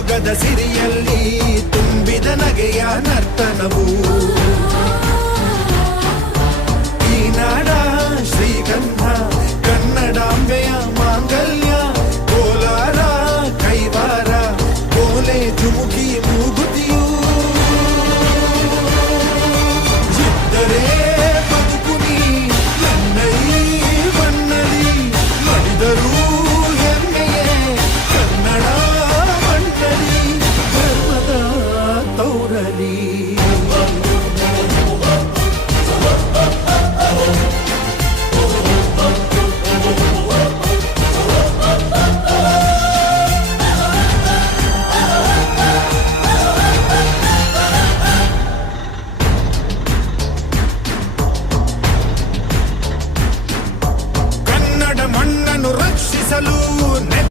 ಮೊಗದ ಸಿರಿಯಲ್ಲಿ ತುಂಬಿದ ನಗೆಯ ನರ್ತನವು ಈ ನಾಡ ಶ್ರೀಗಂಧ ಕನ್ನಡಾಂಬೆಯ ಮಾಂಗಲ್ಯ ಕೋಲಾರ ಕೈವಾರ ಕೋಲೆ ಜುಮುಕಿ ಮೂಗುತಿಯು ಇದ್ದರೆ ಬದುಕುನಿ ನನ್ನೈ ಬನ್ನಲಿ ಮಡಿದರೂ ಹೆಮ್ಮೆಯೇ ಕನ್ನಡ ಮಣ್ಣಲಿ ಧರ್ಮದ ತೌರಲಿ ಮಣ್ಣನ್ನು ರಕ್ಷಿಸಲು